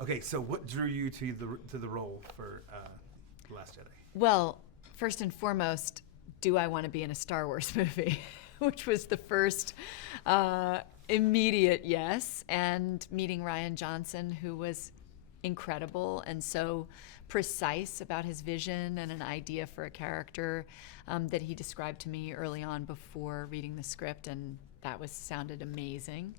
Okay, so what drew you to the role for The Last Jedi? Well, first and foremost, do I want to be in a Star Wars movie? Which was the first immediate yes. And meeting Rian Johnson, who was incredible and so precise about his vision and an idea for a character that he described to me early on before reading the script, and that sounded amazing.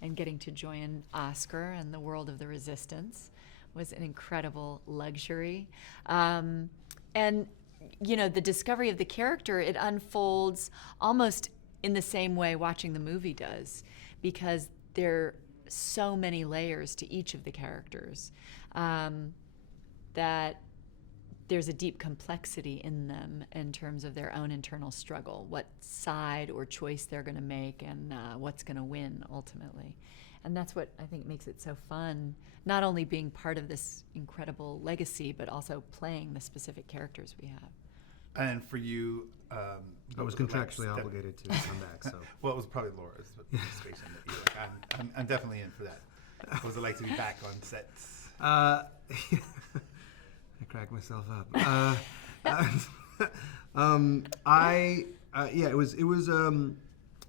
And getting to join Oscar and the world of the Resistance was an incredible luxury. And the discovery of the character, it unfolds almost in the same way watching the movie does, because there are so many layers to each of the characters that there's a deep complexity in them in terms of their own internal struggle, what side or choice they're going to make, and what's going to win ultimately. And that's what I think makes it so fun, not only being part of this incredible legacy, but also playing the specific characters we have. And for you, I was contractually obligated to come back. So well, it was probably Laura's participation. That you like, I'm definitely in for that. What was it like to be back on sets? I cracked myself up. It was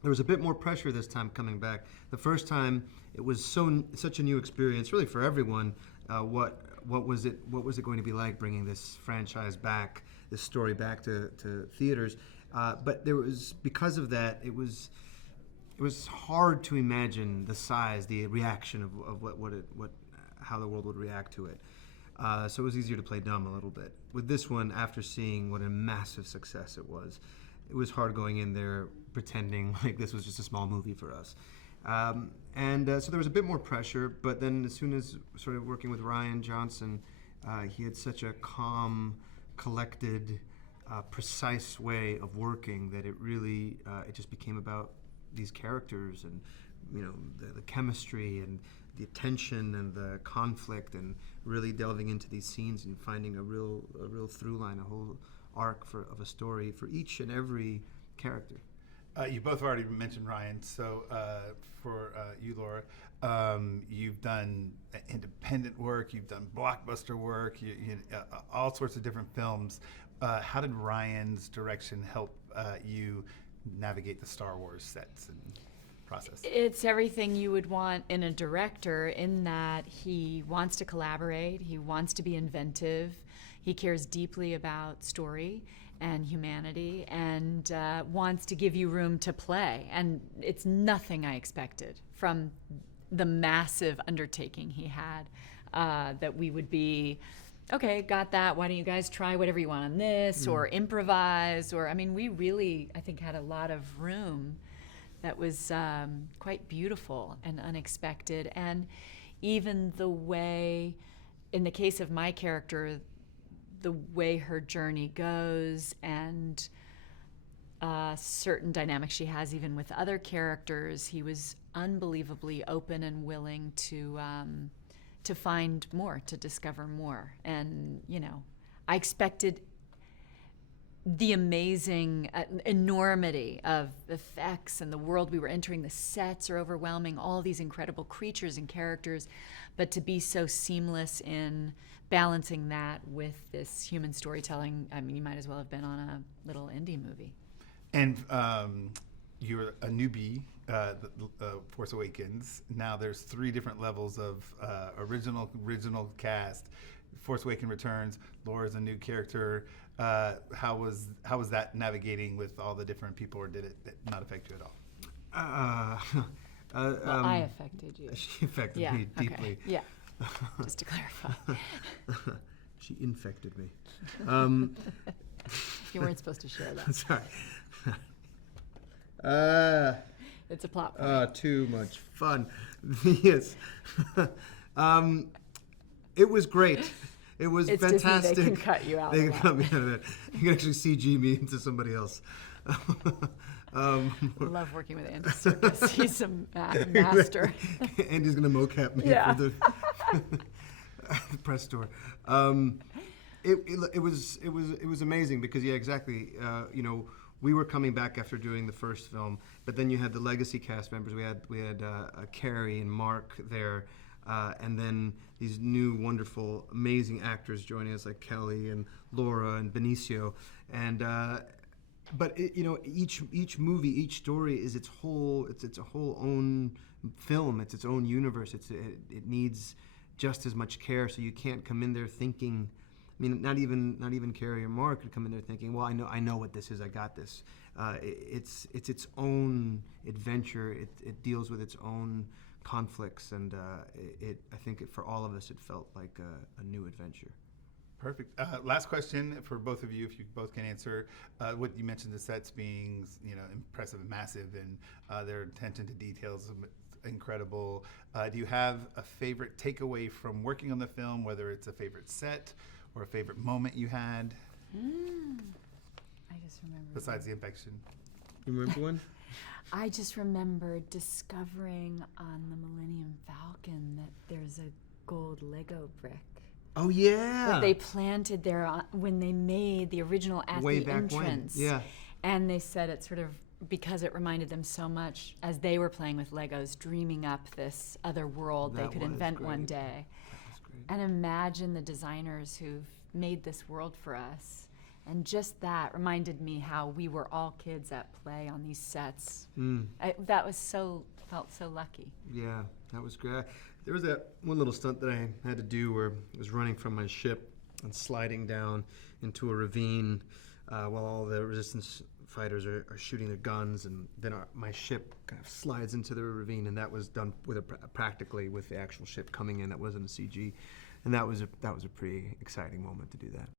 there was a bit more pressure this time coming back. The first time it was such a new experience, really for everyone. What was it going to be like bringing this franchise back, this story back to theaters? But there was, because of that, it was hard to imagine the size, the reaction of how the world would react to it. So it was easier to play dumb a little bit. With this one, after seeing what a massive success it was hard going in there pretending like this was just a small movie for us. So there was a bit more pressure, but then as soon as started working with Rian Johnson, he had such a calm, collected, precise way of working that it really, it just became about these characters and, the chemistry and the tension and the conflict, and really delving into these scenes and finding a real through line, a whole arc of a story for each and every character. You both already mentioned Ryan, so for you, Laura, you've done independent work, you've done blockbuster work, all sorts of different films. How did Ryan's direction help you navigate the Star Wars sets and process? It's everything you would want in a director, in that he wants to collaborate, he wants to be inventive, he cares deeply about story and humanity, and wants to give you room to play. And it's nothing I expected from the massive undertaking he had, that we would be, okay, got that, why don't you guys try whatever you want on this, or improvise, we really, I think, had a lot of room that was quite beautiful and unexpected. And even the way, in the case of my character, the way her journey goes, and certain dynamics she has even with other characters, he was unbelievably open and willing to find more, to discover more. And, I expected the amazing enormity of effects and the world we were entering. The sets are overwhelming, all these incredible creatures and characters, but to be so seamless in balancing that with this human storytelling, you might as well have been on a little indie movie. And you're a newbie, Force Awakens. Now there's 3 different levels of original cast. Force Awakens Returns. Laura's a new character. How was that navigating with all the different people, or did it not affect you at all? Well, I affected you. She affected me deeply. Okay. Yeah, just to clarify. She infected me. You weren't supposed to share that. Sorry. It's a plot point. Too much fun. Yes. It was great. It was it's fantastic. Disney, they can cut you out. They can cut me out of that. You can actually CG me into somebody else. I love working with Andy Serkis. He's a master. Andy's gonna mocap me for the press tour. It was amazing because exactly. We were coming back after doing the first film, but then you had the legacy cast members. We had Carrie and Mark there. and then these new, wonderful, amazing actors joining us like Kelly and Laura and Benicio, and but each movie, each story is its a whole own film. It's its own universe. It needs just as much care. So you can't come in there thinking. I mean, not even Carrie or Mark could come in there thinking, well, I know what this is. I got this. It's its own adventure. It deals with its own conflicts, and I think for all of us, it felt like a new adventure. Perfect. Last question for both of you, if you both can answer. What you mentioned, the sets being, impressive and massive, and their attention to details incredible. Do you have a favorite takeaway from working on the film, whether it's a favorite set or a favorite moment you had? I just remember. Besides the infection. You remember one? I just remember discovering on the Millennium Falcon that there's a gold Lego brick. Oh yeah. That they planted there when they made the original at Way the back entrance. when. Yeah. And they said it sort of because it reminded them so much as they were playing with Legos, dreaming up this other world they could invent one day. That was great. And imagine the designers who've made this world for us. And just that reminded me how we were all kids at play on these sets. Felt so lucky. Yeah, that was great. There was that one little stunt that I had to do where I was running from my ship and sliding down into a ravine while all the resistance fighters are shooting their guns, and then my ship kind of slides into the ravine, and that was done with practically with the actual ship coming in. That wasn't a CG, and that was a pretty exciting moment to do that.